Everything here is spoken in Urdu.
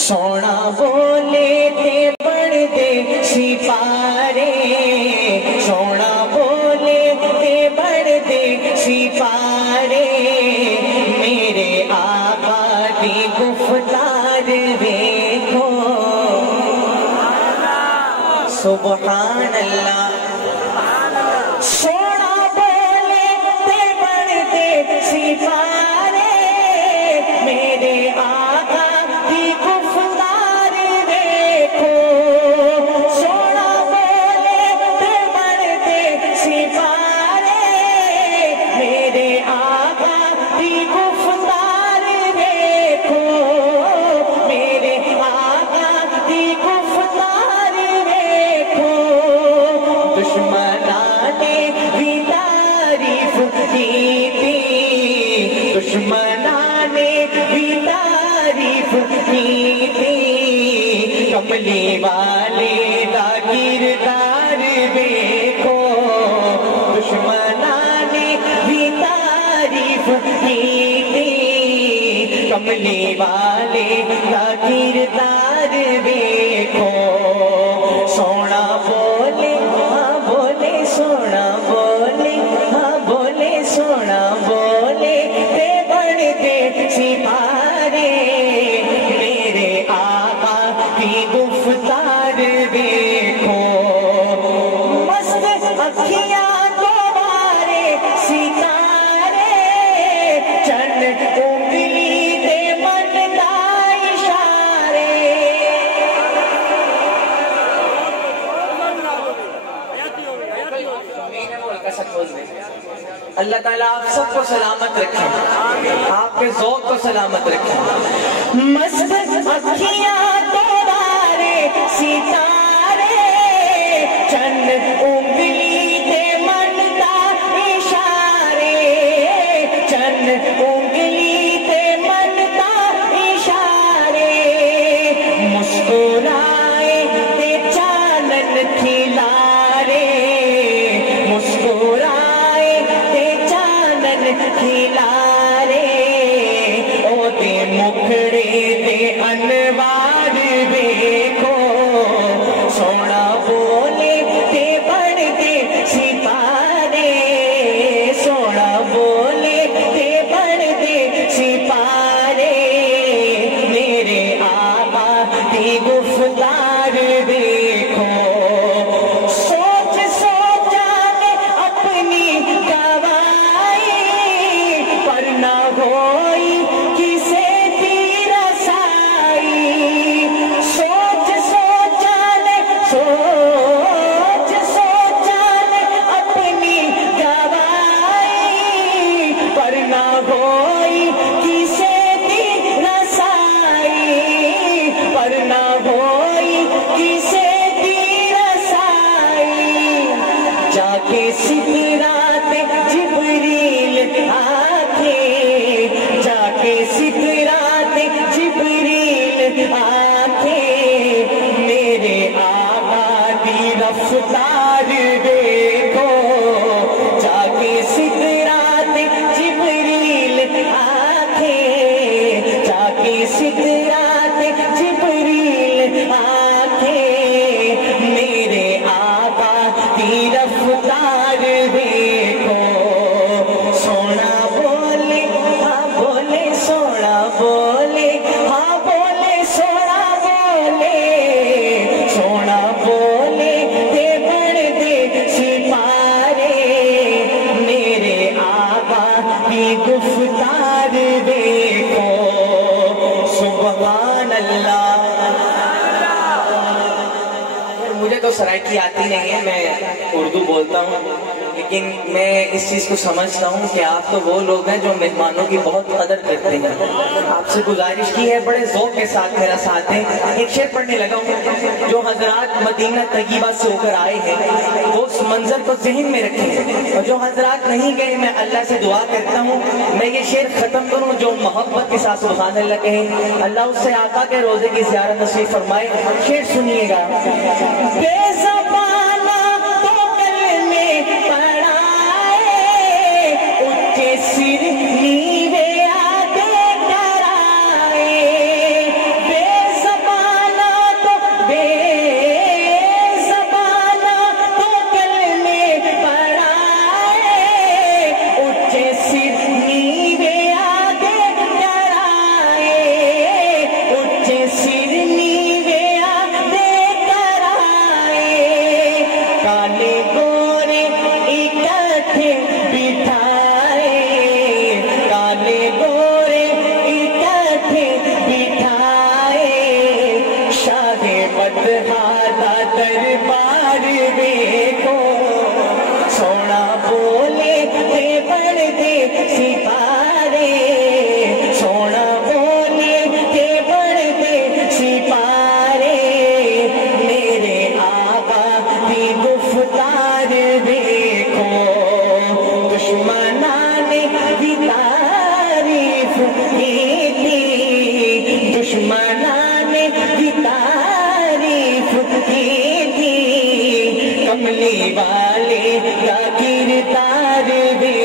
سونا بولے تے بڑھتے سپارے، سونا بولے تے بڑھتے سپارے، میرے آقا دی گفتار دیکھو، سبحان اللہ۔ سونا بولے تے بڑھتے سپارے، میرے آقا دی گفتار دیکھو، سونا بولے تے بڑھتے سپارے، میرے آقا دی گفتار دیکھو، میرے آقا دی گفتار دیکھو، دشمنان نے بھی تعریف کی تھی، دشمنان نے بھی تعریف کی تھی، کملی والے دا کردار دیکھو، دشمنان نے بھی تعریف کی تھی، کملی والے دا کردار دیکھو، سونا بولے ہاں بولے، سونا بولے ہاں بولے، سونا بولے تے بڑھتے سپارے، میرے آقا کی گفتار دیکھو، مست اکھیاں تمہارے ستارے، چند انگلی تے من دا اشارے، اللہ تعالیٰ آپ سب کو سلامت رکھے، آپ کے ذوق کو سلامت رکھے، مست اکھیاں تمہارے ستارے، چند انگلی تے من دا اشارے، چند انگلی تے من دا اشارے، مسکرائے تے چانن کھلارے، مسکرائے تے چانن کھلارے، او تے مکھڑے تے انوار دیکھو، سونا بولے تے بڑھتے سپارے، سونا بولے تے بڑھتے سپارے، میرے آقا کی گفتار دیکھو، سوچ سوچا میں اپنی گوائی، پر نہ ہوئی کسے کی رسائی، سوچ سوچا میں اپنی گوائی، پر نہ ہوئی کسے کی رسائی، پر نہ ہوئی کسے کی رسائی، جا کے سکرات جبریل آکھے، جا کے سکرات جبریل آکھے، میرے آقا دی رفتار دیکھو، جا کے سکرات جبریل آکھے، جا کے سکرات جبریل آکھے، میرے آقا کی رفتار دیکھو، سونا بولے ہاں بولے، سونا بولے ہاں بولے، سونا بولے، سونا بولے تے بڑھتے سپارے، میرے آقا کی گفتار دیکھو، سبحان اللہ۔ مجھے تو سرائکی آتی نہیں ہے، میں اردو بولتا ہوں، لیکن میں اس چیز کو سمجھتا ہوں کہ آپ تو وہ لوگ ہیں جو مہمانوں کی بہت قدر کرتے ہیں، آپ سے گزارش کی ہے بڑے ذوق کے ساتھ میرا ساتھ دیں، ایک شعر پڑھنے لگا ہوں، جو حضرات مدینہ طیبہ سے ہو کر آئے ہیں وہ اس منظر کو ذہن میں رکھیں، اور جو حضرات نہیں گئے میں اللہ سے دعا کرتا ہوں میں یہ شعر ختم کروں، جو محبت کے ساتھ سبحان اللہ کہیں، اللہ اس سے آقا کے روزے کی زیارت نصیب فرمائے۔ شعر سنیے گا، بے زبانہ تو کلمے پڑھائے، اونچے سر نیوے آگے کرائے، بے زبانہ والی کا کردار بھی